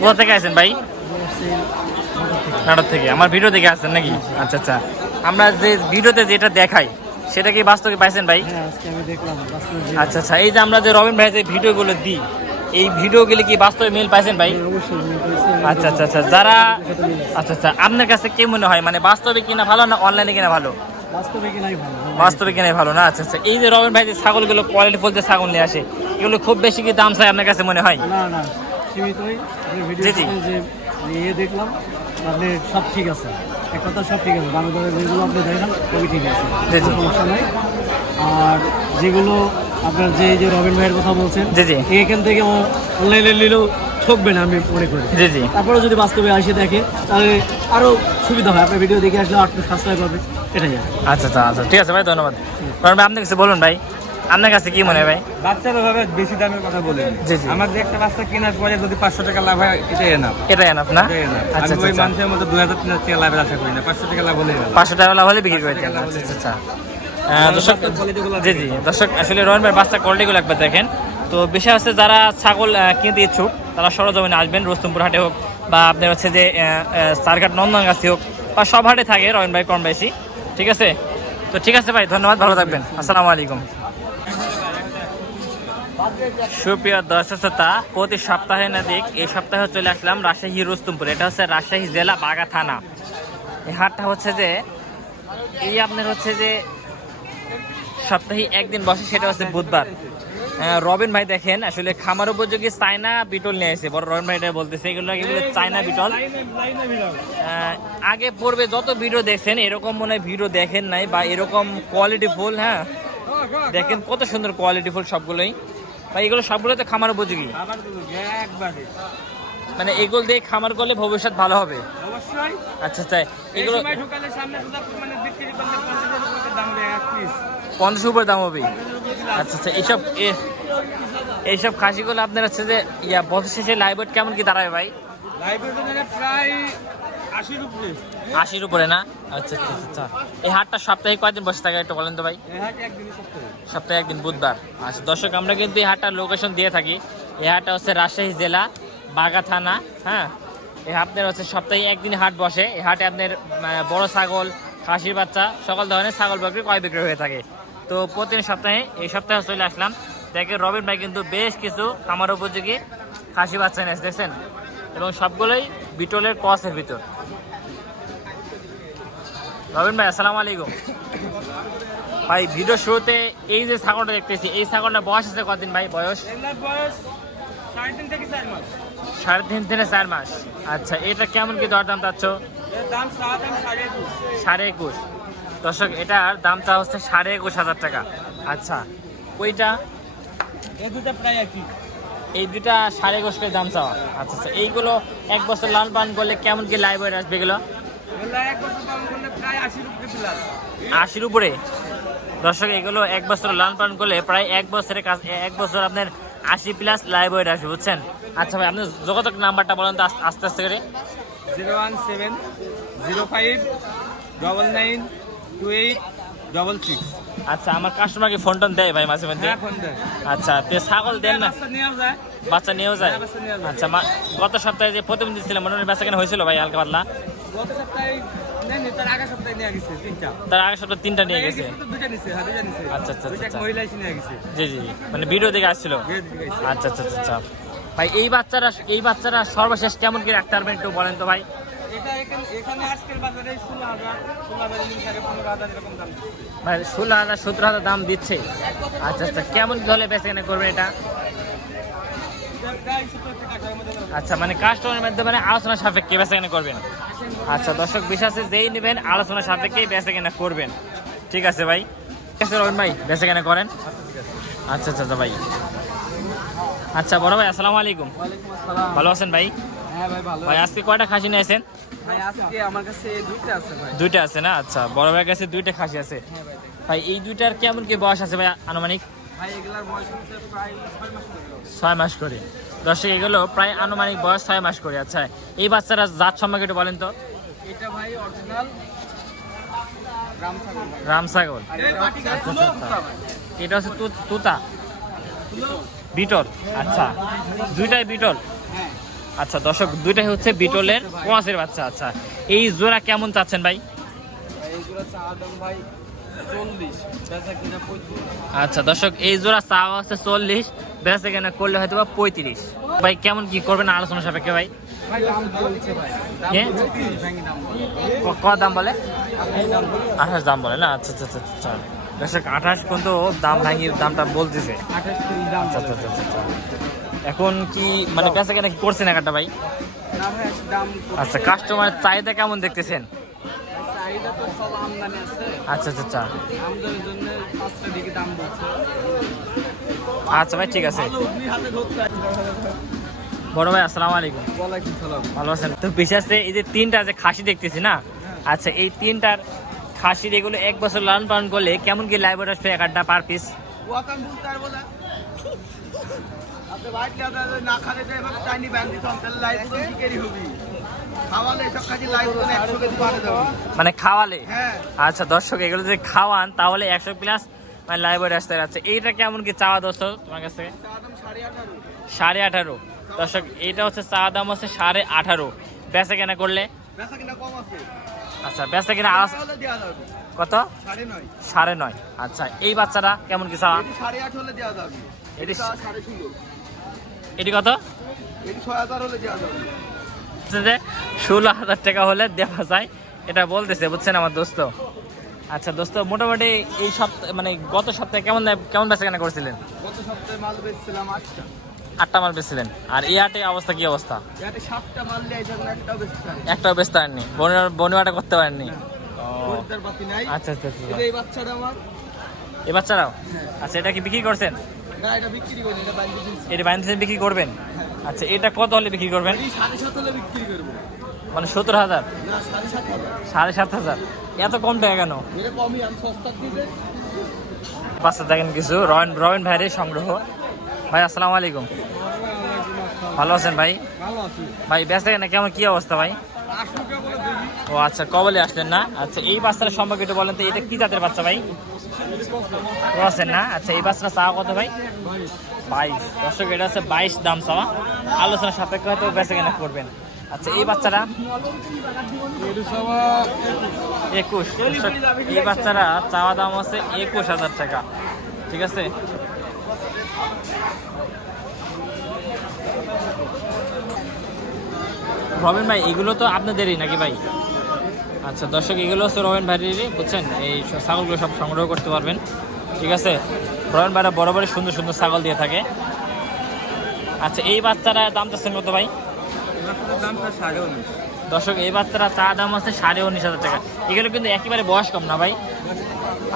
কোথা থেকে আসেন ভাই? নাটোর থেকে। আমার ভিডিও দেখে আসছেন নাকি? আচ্ছা আচ্ছা। আমরা যে ভিডিওতে যেটা দেখাই সেটা কি বাস্তবে পাইছেন ভাই? আচ্ছা আচ্ছা। এই যে আমরা যে রবিন ভাই যে ভিডিওগুলো দিই, এই ভিডিওগুলি কি বাস্তবে মিল পাইছেন ভাই? আচ্ছা আচ্ছা আচ্ছা। যারা আচ্ছা আচ্ছা, আপনার কাছে কি মনে হয়, মানে বাস্তবে কিনা ভালো না অনলাইনে কিনা ভালো? বাস্তবে কিনাই ভালো না? আচ্ছা আচ্ছা। এই যে রবিন ভাই যে ছাগলগুলো কোয়ালিটি ফুল যে ছাগল নিয়ে আসে, এগুলো খুব বেশি কি দাম চাই আপনার কাছে মনে হয়? না সীমিতই। জি জি। যে দেখলাম আপনি সব ঠিক আছে, এক কথা সব ঠিক আছে, দামে দামে যেগুলো আপনি দেখেন সবই ঠিক আছে, জি জি। সমস্যা নাই। আর যেগুলো আপনার যে রবিন ভাইয়ের কথা বলছেন, জি জি। এখান থেকে অনলাইনে নিলেও ঠকবে না আমি মনে করি। জি জি। তারপরেও যদি বাস্তবে আসে দেখে তাহলে আরও সুবিধা হয়, আপনার ভিডিও দেখে আসলে একটু সাশ্রয় পাবে, এটাই। আচ্ছা আচ্ছা আচ্ছা, ঠিক আছে ভাই, ধন্যবাদ। রবিন ভাই, আপনি কিছু বলুন ভাই, আপনার কাছে কি মনে হয় ভাই? বাচ্চার ওভাবে বেশি দামের কথা বলেন। জি জি। আমার যে একটা বাচ্চা কেনার পরে যদি 500 টাকা লাভ হয়, এটাই এনাফ। এটাই এনাফ না? আচ্ছা আমি ওই আচ্ছা। মানুষের মধ্যে 2000 টাকা লাভের আশা করি না, 500 টাকা লাভ হলে 500 টাকা লাভ হলে বিক্রি করে দেন। আচ্ছা আচ্ছা আচ্ছা। দর্শক, জি জি দর্শক, আসলে রবিন ভাই বাচ্চা কোয়ালিটিগুলো একবার দেখেন। তো বিষয় হচ্ছে যারা ছাগল কিনতে ইচ্ছুক তারা সরজমিনে আসবেন, রুস্তমপুর হাটে হোক বা আপনার হচ্ছে যে সারঘাট নন্দনগাছি হোক, বা সব হাটে থাকে রবিন ভাই কম বেশি। ঠিক আছে? তো ঠিক আছে ভাই, ধন্যবাদ, ভালো থাকবেন, আসসালামু আলাইকুম। সুপ্রিয় দর্শক শ্রোতা, প্রতি সপ্তাহে না দিক এই সপ্তাহে চলে আসলাম রাজশাহী রুস্তমপুর। এটা হচ্ছে রাজশাহী জেলা বাগা থানা। এই হাটটা হচ্ছে যে এই আপনার হচ্ছে যে সপ্তাহে একদিন বসে, সেটা হচ্ছে বুধবার। রবিন ভাই দেখেন আসলে খামার উপযোগী চায়না বিটল নিয়ে এসে, বড় রবিন ভাই বলতেছে এগুলো চায়না বিটল। আগে পূর্বে যত ভিডিও দেখছেন এরকম মনে হয় ভিডিও দেখেন নাই, বা এরকম কোয়ালিটি ফুল। হ্যাঁ দেখেন কত সুন্দর কোয়ালিটি ফুল সবগুলোই ভাই, এগুলো সবগুলোতে খামার উপযোগী। মানে এগুলো দিয়ে খামার করলে ভবিষ্যৎ ভালো হবে। আচ্ছা আচ্ছা। এগুলো 50 উপরে দাম হবে। আচ্ছা আচ্ছা। এইসব খাসিগুলো আপনার হচ্ছে যে বছর শেষে লাইভ ওয়েট কেমন কি দাঁড়ায় ভাই? প্রায় 80-র উপরে না? আচ্ছা আচ্ছা আচ্ছা। এই হাটটা সপ্তাহে কয়দিন বসে থাকে একটু বলেন তো ভাই? সপ্তাহে একদিন, বুধবার। আচ্ছা দর্শক, আমরা কিন্তু এই হাটটার লোকেশন দিয়ে থাকি। এই হাটটা হচ্ছে রাজশাহী জেলা বাগা থানা। হ্যাঁ, এই আপনার হচ্ছে সপ্তাহে একদিন হাট বসে। এই হাটে আপনার বড় ছাগল, খাসির বাচ্চা, সকল ধরনের ছাগল বিক্রি ক্রয় বিক্রি হয়ে থাকে। তো প্রতি সপ্তাহে এই সপ্তাহে চলে আসলাম। দেখে রবিন ভাই কিন্তু বেশ কিছু খামার উপযোগী খাসি বাচ্চা এনেছে, দেখছেন, এবং সবগুলোই বিটলের ক্রসের ভিতর। রবিন ভাই আসসালামু আলাইকুম। ভাই ভিডিও শুরুতে এই যে ছাগলটা দেখতেছি, এই ছাগলটা বয়স আছে কতদিন ভাই? বয়স 3.5 থেকে 4 মাস। 3.5 থেকে 4 মাস। আচ্ছা, এটা কেমন কি দরদাম চাচ্ছ? দাম 21.5। দর্শক, এটার দামটা হচ্ছে 21.5 টাকা। আচ্ছা, ওইটা এই দুটো প্রায় একই। এই দুটা 21.5 টাকা দাম চাওয়া। আচ্ছা আচ্ছা। এইগুলো এক বছর লাল পান করলে কেমন কি লাইভ ওয়েট আসবে এগুলো? এক বছর পালন করলে প্রায় 80 উপরে প্লাস। 80-র উপরে। দর্শক, এগুলো এক বছর লালন পালন করলে প্রায় এক বছর আপনার 80+ লাইভ ওয়েট আসবে, বুঝছেন? আচ্ছা ভাই, আপনার যোগাযোগ নাম্বারটা বলেন তো আস্তে আস্তে করে। 01705992866। আচ্ছা, আমার কাস্টমারকে ফোন টোন দেয় ভাই মাঝে মধ্যে? আচ্ছা, তো ছাগল দেন না? বাচ্চা নিয়েও যায়। আচ্ছা, গত সপ্তাহে যে প্রথম দিচ্ছিলাম মনে হয় বেচা কেনা হয়েছিল ভাই হালকা পাতলা? গত সপ্তাহে নেই, তার আগের সপ্তাহে নিয়ে গেছে 3টা। তার আগের সপ্তাহে 3টা নিয়ে গেছে। দুইটা নিছে, হ্যাঁ দুইটা নিছে। আচ্ছা আচ্ছা আচ্ছা। মহিলা এসে নিয়ে গেছে। জি জি, মানে ভিডিও দেখে আসছিল। আচ্ছা আচ্ছা আচ্ছা। ভাই এই বাচ্চারা সর্বশেষ কেমন কি রাখতে পারবেন একটু বলেন তো ভাই? এটা এখানে আজকের বাজারে 16,000, 15,000 এরকম দাম। ভাই 16,000 17,000 দাম দিচ্ছে। আচ্ছা আচ্ছা, কেমন কি হলে বেচা কেনা করবেন এটা? আচ্ছা, মানে কাস্টমারের মাধ্যমে মানে আলোচনা সাপেক্ষে বেচা কেনা করবেন। আচ্ছা দর্শক, বিশ্বাসে যেই নেবেন আলোচনা সাপেক্ষেই বেচা কেনা করবেন। ঠিক আছে ভাই, ঠিক আছে রবিন ভাই, বেচা কেনা করেন। আচ্ছা আচ্ছা আচ্ছা ভাই। আচ্ছা বড় ভাই আসসালামু আলাইকুম। ভালো আছেন ভাই? হ্যাঁ ভাই, ভালো। ভাই আজকে কয়টা খাসি নিয়েছেন? ভাই আজকে আমার কাছে দুইটা আছে ভাই। দুইটা আছে না? আচ্ছা, বড় ভাইয়ের কাছে দুইটা খাসি আছে। হ্যাঁ ভাই। ভাই এই দুইটার কেমন কি বয়স আছে ভাই আনুমানিক? ভাই এগুলার বয়স হচ্ছে প্রায় 6 মাস করে। 6 মাস করে। দর্শক, এগুলো প্রায় আনুমানিক বয়স 6 মাস করে। আচ্ছা, এই বাচ্চারা জাত সম্পর্কে একটু বলেন তো। এটা ভাই অরিজিনাল রামসাগর ভাই। রামসাগর। আচ্ছা আচ্ছা। এটা হচ্ছে তুতা বিটল। আচ্ছা, দুইটাই বিটল। হ্যাঁ। আচ্ছা দর্শক, দুইটাই হচ্ছে বিটলের কোয়াসের বাচ্চা। আচ্ছা, এই জোড়া কেমন চাচ্ছেন ভাই? এইগুলো চা দাম ভাই 40, বেচা কিনা 35। আচ্ছা দর্শক, এই জোড়া চাওয়া আছে 40, বেচা কেনা করলে হয়তো বা 35। ভাই কেমন কি করবেন আলোচনা সাপেক্ষে ভাই? ভাই দাম বলছে ভাই, দাম কে? বলছে 30 ভাঙি দাম বলে। কত দাম বলে? আপনি দাম বলে 28 দাম বলে না? আচ্ছা আচ্ছা আচ্ছা আচ্ছা দর্শক, 28 কিন্তু দাম ভাঙি দামটা বলতেছে। 28 30 দাম আচ্ছা বলে। আচ্ছা আচ্ছা আচ্ছা। এখন কি মানে বেচা কেনা কি করছেন একটা ভাই? না ভাই দাম আচ্ছা, কাস্টমারের চাহিদা কেমন দেখতেছেন? চাহিদা তো সব আমদানি আছে, আচ্ছা আচ্ছা আচ্ছা আমদানির জন্য 5টা দিকে দাম বলছে। আচ্ছা ভাই, ঠিক আছে। ভালো উনি হাতে ধরতে বড় ভাই আসসালামু আলাইকুম। ওয়ালাইকুম সালাম। ভালো আছেন তো? বিশেষ এই যে তিনটা যে খাসি দেখতেছি না, আচ্ছা এই তিনটার খাসির এগুলো 1 বছর লালন পালন করলে কেমন কি লাইভ আসবে এক আড্ডা পার পিস? ওয়াকাম বলতে পারবো না। আপনি বাইক না খালে তো এবার টাইনি ব্যান্ড দিতে হবে, তাহলে লাইভ তো টিকেরই হবি। খাওয়ালে এসব কাজে লাইভ করে 100 কেজি পারে দেবো। মানে খাওয়ালে? হ্যাঁ। আচ্ছা দর্শক, এগুলো যে খাওয়ান তাহলে 100 প্লাস মানে লাইভ আসতে যাচ্ছে। এইটা কেমন কি চাওয়া দোস্ত তোমার কাছে? চা দাম 18.5। 18.5। দর্শক, এইটা হচ্ছে চা দাম হচ্ছে 18.5, বেচা কেনা করলে? বেচা কিনা কম আছে। আচ্ছা, বেচা কিনা তাহলে দেওয়া যাবে। কত? 9.5। 9.5। আচ্ছা, এই বাচ্চাটা কেমন কি চাওয়া? এটি 8.5 হলে দেওয়া যাবে। এটি এটি 16.5। এটি কত? এটি 6,000 হলে দেওয়া যাবে। হচ্ছে যে 16,000 টাকা হলে দেওয়া যায়, এটা বলতেছে, বুঝছেন আমার দোস্ত। আচ্ছা দোস্ত, মোটামুটি এই সপ্তাহে মানে গত সপ্তাহে কেমন বেচা কেনা করছিলেন? গত সপ্তাহে মাল বেচছিলাম 8টা। 8টা মাল বেচছিলেন। আর এই হাটে অবস্থা কি অবস্থা? ইয়াতে 7টা মাল নিয়ে যখন একটাও বেচতে পারি। একটাও বেচতে পারেননি? বনিওয়াটা করতে পারেননি? খরিদ্দার পাতি নাই। আচ্ছা আচ্ছা আচ্ছা। এই যে এই বাচ্চাটা আমার। এই বাচ্চারাও? আচ্ছা, এটা কি বিক্রি করছেন? না, এটা বিক্রি করি, এটা বাইরে দিয়েছি। এটা বাইরে বিক্রি করবেন? আচ্ছা, এটা কত হলে বিক্রি করবেন? এই 7.5 হলে বিক্রি করবো। মানে 17,000? না, 7.5। 7,500? এত কম টাকা কেন? এটা কমই, আমি সস্তার দিতে। বাচ্চা দেখেন কিছু রবিন ভাইয়ের সংগ্রহ। ভাই আসসালামু আলাইকুম। ভালো আছেন ভাই? ভালো আছি। ভাই বেচা কেনা কেমন কি অবস্থা ভাই? 8 টাকা বলে দেখি। ও আচ্ছা, কবলে আসলেন না? আচ্ছা, এই বাচ্চাটার সম্পর্কে একটু বলেন তো, এটা কি জাতের বাচ্চা ভাই? আছেন না? আচ্ছা, এই বাচ্চাটা চাওয়া কত ভাই? 22। দর্শক, এটা হচ্ছে 22 দাম চাওয়া, আলোচনার সাপেক্ষে হয়তো বেচা কেনা করবেন। আচ্ছা, এই বাচ্চাটা 21। দর্শক, এই বাচ্চারা চাওয়া দাম হচ্ছে 21,000 টাকা। ঠিক আছে। রবিন ভাই, এগুলো তো আপনাদেরই নাকি ভাই? আচ্ছা দর্শক, এগুলো হচ্ছে রবিন ভাইয়েরই, বুঝছেন। এই ছাগলগুলো সব সংগ্রহ করতে পারবেন। ঠিক আছে, রবিন ভাইরা বরাবরই সুন্দর সুন্দর ছাগল দিয়ে থাকে। আচ্ছা, এই বাচ্চারা দাম চাচ্ছেন কত ভাই? দামটা 19.5। দর্শক, এই বাচ্চারা চা দাম আছে 19,500 টাকা। এগুলো কিন্তু একেবারে বয়স কম না ভাই,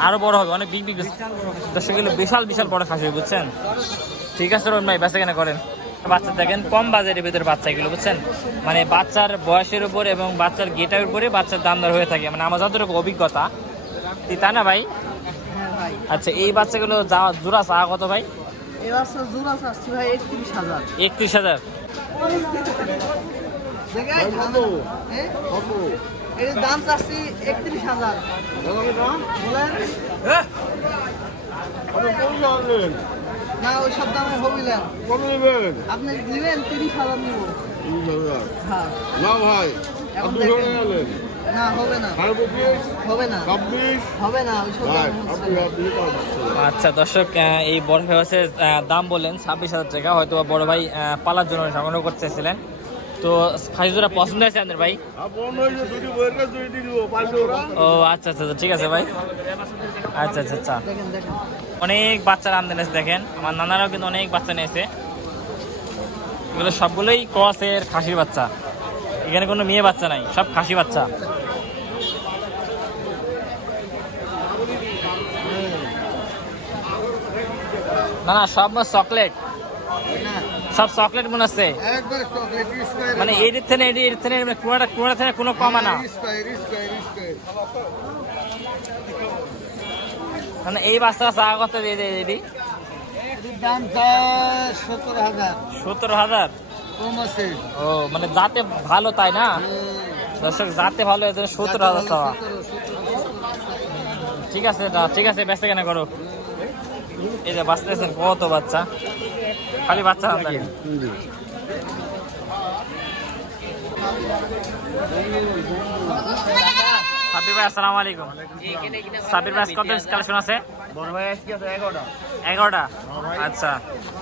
আরো বড় হবে, অনেক বিগ বিগ। দর্শক, এগুলো বিশাল বিশাল বড় খাসি, বুঝছেন। ঠিক আছে রবিন ভাই, বেচা কেনা করেন। বাচ্চা দেখেন কম বাজারের ভিতরে বাচ্চা এগুলো, বুঝছেন। মানে বাচ্চার বয়সের উপর এবং বাচ্চার গেটার উপরে বাচ্চার দাম দর হয়ে থাকে, মানে আমার যতটুকু অভিজ্ঞতা, তাই না ভাই? হ্যাঁ ভাই। আচ্ছা, এই বাচ্চাগুলো জোড়া চা কত ভাই? এই বাচ্চা জোড়া চাচ্ছি ভাই 31,000। 31,000? এর দাম চাচ্ছি 31,000। বলেন না, ওই সব দামে হবিলেন। আপনি দিবেন 30,000 নিব। হ্যাঁ। না ভাই, এখন আপনি দেখেন। ধরে গেলেন না, হবে না, 25, হবে না, 26, হবে না, ওই সব ভাই দাম হচ্ছে আপনি না। আপনি পাচ্ছেন। আচ্ছা দর্শক, এই বড় ভাই হচ্ছে দাম বললেন 26,000 টাকা। হয়তো বড় ভাই পালার জন্য সংগ্রহ করতে চাইছিলেন। তো খাসি জোড়া পছন্দ আছে আপনার ভাই? আপন হইছে দুটি বইয়ের কাছে দুই দিব পাল্টে ওরা। ও আচ্ছা আচ্ছা, ঠিক আছে ভাই। আচ্ছা আচ্ছা আচ্ছা, দেখেন দেখেন। অনেক বাচ্চার আমদানি আছে দেখেন। আমার নানারাও কিন্তু অনেক বাচ্চা নিয়েছে। এগুলো সবগুলোই ক্রসের খাসির বাচ্চা, এখানে কোনো মেয়ে বাচ্চা নাই, সব খাসি বাচ্চা। না না, সব চকলেট, সব চকলেট মনে হচ্ছে। একবার চকলেট স্কয়ার। মানে এর থেকে কোনোটা থেকে কোনো কমা না। স্কয়ার। মানে এই বাচ্চা চা কত দিয়ে দেয় এটি? এটির দাম 17,000। 17,000? কম আছে। ও মানে যাতে ভালো, তাই না? দর্শক, যাতে ভালো, এর জন্য 17,000 চাওয়া। ঠিক আছে ঠিক আছে, বেচা কেনা করো। এই যে বাচ্চা কত বাচ্চা, খালি বাচ্চা আমদানি। সাব্বির ভাই আসসালামু আলাইকুম। সাব্বির ভাই কত পিস কালেকশন আছে? বড় ভাই আজকে আছে 11টা। 11টা। আচ্ছা,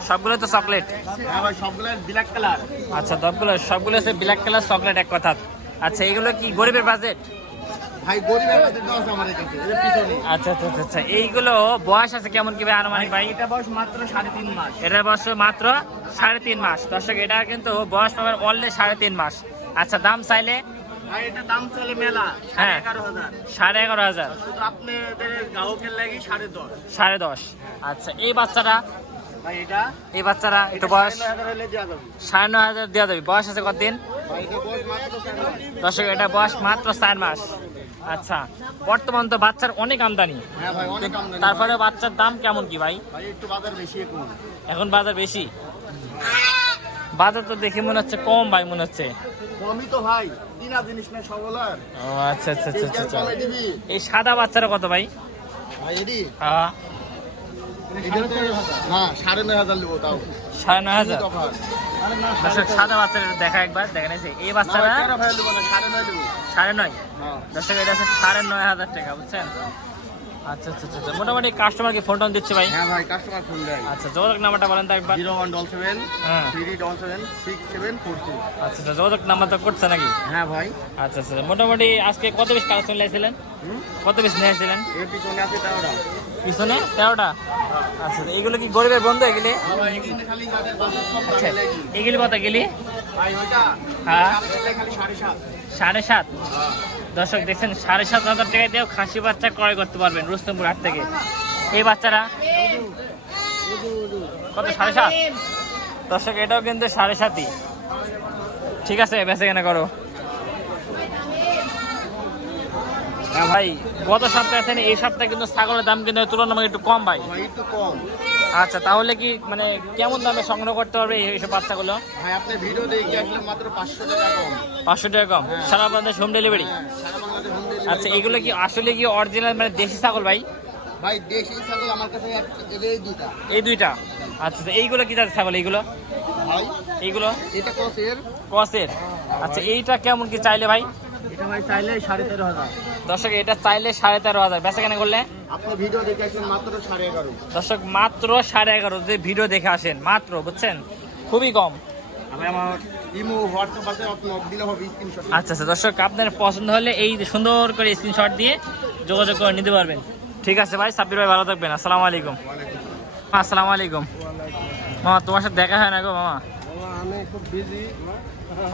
সবগুলো তো চকলেট? হ্যাঁ ভাই, সবগুলো ব্ল্যাক কালার। আচ্ছা, সবগুলো আছে ব্ল্যাক কালার চকলেট এক কথা। আচ্ছা, এগুলো কি গরিবের বাজেট? ভাই গরিবের কাছে দাও আছে আমার কাছে, এর পিছনে। আচ্ছা আচ্ছা আচ্ছা আচ্ছা, এইগুলো বয়স আছে কেমন কি ভাই আনুমানিক ভাই? এটা বয়স মাত্র 3.5 মাস। এটার বয়স মাত্র 3.5 মাস। দর্শক, এটা কিন্তু বয়স পাবেন অনলি 3.5 মাস। আচ্ছা, দাম চাইলে? ভাই এটা দাম চলে মেলা হ্যাঁ। 11,500। 11,500। শুধু আপনাদের গ্রাহকের লাগি 10.5। 10.5। আচ্ছা, এই বাচ্চাটা? ভাই এটা এই বাচ্চারা একটু বয়স 9,000 হলে দেওয়া যাবে। 9,500 দেওয়া যাবে। বয়স আছে কতদিন? ভাই এটা বয়স মাত্র 4 মাস। দর্শক, এটা বয়স মাত্র 4 মাস। আচ্ছা, বর্তমান তো বাচ্চার অনেক আমদানি, হ্যাঁ ভাই, অনেক আমদানি। তারপরে বাচ্চার দাম কেমন কি ভাই? ভাই একটু বাজার বেশি এখন। এখন বাজার বেশি? বাজার তো দেখে মনে হচ্ছে কম ভাই, মনে হচ্ছে। কমই তো ভাই, কিনা জিনিস না সবলার। ও আচ্ছা আচ্ছা আচ্ছা আচ্ছা আচ্ছা। কমে দিবি এই সাদা বাচ্চারা কত ভাই? ভাই এডি হ্যাঁ, না 9,500 নেবো তাও। 9,500। অফার। দর্শক, সাদা বাচ্চারা দেখা একবার দেখেন, এই যে এই বাচ্চারা ভাই 13,000 নেবো না, 9,500 নেবো। 9,500। হ্যাঁ দর্শক, এটা আছে 9,500 টাকা, বুঝছেন? আচ্ছা আচ্ছা আচ্ছা, মোটামুটি কাস্টমারকে ফোন টোন দিচ্ছে ভাই? হ্যাঁ ভাই, কাস্টমার ফোন দেয়। আচ্ছা, যোগাযোগ নাম্বারটা বলেন তো একবার। 0177 হ্যাঁ। 377 6742। আচ্ছা আচ্ছা, যোগাযোগ নাম্বার তো করছে নাকি? হ্যাঁ ভাই। আচ্ছা আচ্ছা, মোটামুটি আজকে কত পিস কালেকশন নিয়েছিলেন? কত পিস নিয়েছিলেন? এর পিছনে আছে 13টা। পিছনে 13টা। আচ্ছা, এগুলো কি গরিবের বন্ধু এগুলি? হ্যাঁ ভাই, এখানে খালি যাদের বাজার কম আচ্ছা, লাগে। এগুলি কত গেলি? ভাই ওইটা হ্যাঁ। আপনাদের খালি 7.5। 7.5। দর্শক দেখছেন, 7,500 টাকা দিয়েও খাসি বাচ্চা ক্রয় করতে পারবেন রুস্তমপুর হাট থেকে। এই বাচ্চারা কত? 7.5। দর্শক, এটাও কিন্তু 7.5। ঠিক আছে, বেচে কেনা করো। হ্যাঁ ভাই, গত সপ্তাহে থেকে এই সপ্তাহে কিন্তু ছাগলের দাম কিন্তু তুলনামূলক একটু কম ভাই। ভাই একটু কম। আচ্ছা, তাহলে কি মানে কেমন দামে সংগ্রহ করতে পারবে এইসব বাচ্চাগুলো? ভাই আপনি ভিডিও দেখে আসলে মাত্র 500 টাকা কম। 500 টাকা কম, সারা বাংলাদেশ হোম ডেলিভারি? হ্যাঁ, সারা বাংলাদেশ হোম ডেলিভারি। আচ্ছা, এগুলো কি আসলে কি অরিজিনাল মানে দেশি ছাগল ভাই? ভাই দেশি ছাগল আমার কাছে এই দুইটা। এই দুইটা? আচ্ছা আচ্ছা, এইগুলো কি জাতের ছাগল এইগুলো? ভাই এইগুলো এটা কসের। ক্রসের। আচ্ছা, এইটা কেমন কি চাইলে ভাই? এটা ভাই চাইলে 13,500। দর্শক, এটা চাইলে 13,500। বেচা কেনা করলে? আপনি ভিডিও দেখে আসলে মাত্র 11,500। দর্শক, মাত্র 11,500 যে ভিডিও দেখে আসেন মাত্র, বুঝছেন? খুবই কম। আমি আমার ইমো হোয়াটসঅ্যাপ আছে, আপনি দিলে হবে স্ক্রিনশট। আচ্ছা আচ্ছা, দর্শক, আপনার পছন্দ হলে এই যে সুন্দর করে স্ক্রিনশট দিয়ে যোগাযোগ করে নিতে পারবেন। ঠিক আছে ভাই, সাব্বির ভাই ভালো থাকবেন। আসসালামু আলাইকুম। আসসালামু আলাইকুম। মামা, তোমার সাথে দেখা হয় না গো মামা? আমি খুব বিজি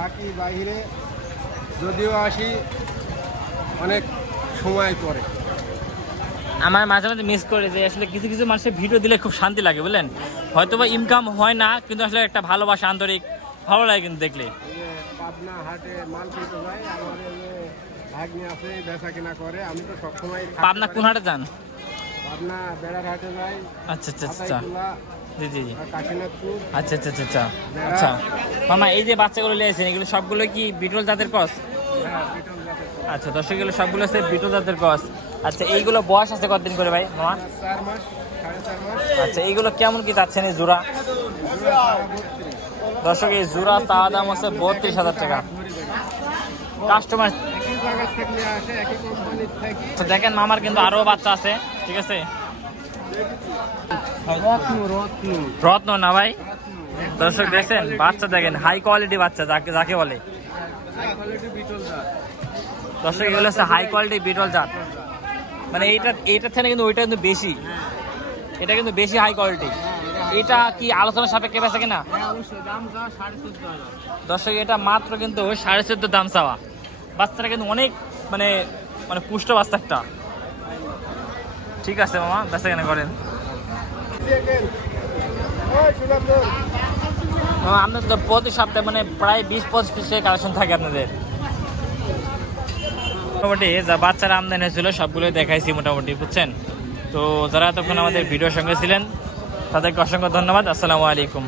থাকি বাইরে, যদিও আসি অনেক সময় পরে। আমার মাঝে মাঝে মিস করে যে আসলে কিছু কিছু মানুষের ভিডিও দিলে খুব শান্তি লাগে, বুঝলেন? হয়তো বা ইনকাম হয় না, কিন্তু আসলে একটা ভালোবাসা, আন্তরিক ভালো লাগে কিন্তু দেখলে। এই যে পাবনা হাটে মাল কিনতে যাই, আমার এই যে ভাগ্নি আছে বেচা কিনা করে। আমি তো সবসময় পাবনা কোন হাটে যান? পাবনা বেড়ার হাটে যাই, আচ্ছা আচ্ছা আচ্ছা, আতাইকুলা জি জি জি, আর কাশীনাথপুর। আচ্ছা আচ্ছা আচ্ছা আচ্ছা আচ্ছা। মামা, এই যে বাচ্চাগুলো নিয়েছেন এগুলো সবগুলো কি বিটল জাতের ক্রস? হ্যাঁ, পিটল জাতের কম। আচ্ছা, দর্শক, এগুলো সবগুলো আছে বিটল জাতের ক্রস। আচ্ছা, এইগুলো বয়স আছে কতদিন করে ভাই মামা? 4 মাস 4.5 মাস। আচ্ছা, এইগুলো কেমন কি যাচ্ছেন এই জোড়া? দর্শক, এই জোড়া চাওয়া দাম হচ্ছে 32,000 টাকা। কাস্টমার একই জায়গা থেকে আসে, একই কোম্পানির থেকে। আচ্ছা, দেখেন মামার কিন্তু আরো বাচ্চা আছে, ঠিক আছে? রত্ন না ভাই? দর্শক দেখছেন, বাচ্চা দেখেন, হাই কোয়ালিটি বাচ্চা যাকে যাকে বলে। হাই কোয়ালিটি বিটল জাত। দর্শক, এগুলো হচ্ছে হাই কোয়ালিটি বিটল জাত। মানে এইটার থেকে কিন্তু ওইটা কিন্তু বেশি, এটা কিন্তু বেশি হাই কোয়ালিটি। এটা কি আলোচনা সাপেক্ষে বেচা কিনা? হ্যাঁ, অবশ্যই দাম যা 14,500। দর্শক, এটা মাত্র কিন্তু 14,500 দাম চাওয়া। বাচ্চাটা কিন্তু অনেক মানে মানে পুষ্ট বাচ্চা একটা। ঠিক আছে মামা, বেচা কেনা করেন। মামা, আপনাদের তো প্রতি সপ্তাহে মানে প্রায় 20-25 পিসের কালেকশন থাকে আপনাদের। মোটামুটি যা বাচ্চারা আমদানি হয়েছিল সবগুলো দেখাইছি মোটামুটি, বুঝছেন? তো যারা এতক্ষণ আমাদের ভিডিওর সঙ্গে ছিলেন তাদেরকে অসংখ্য ধন্যবাদ। আসসালামু আলাইকুম।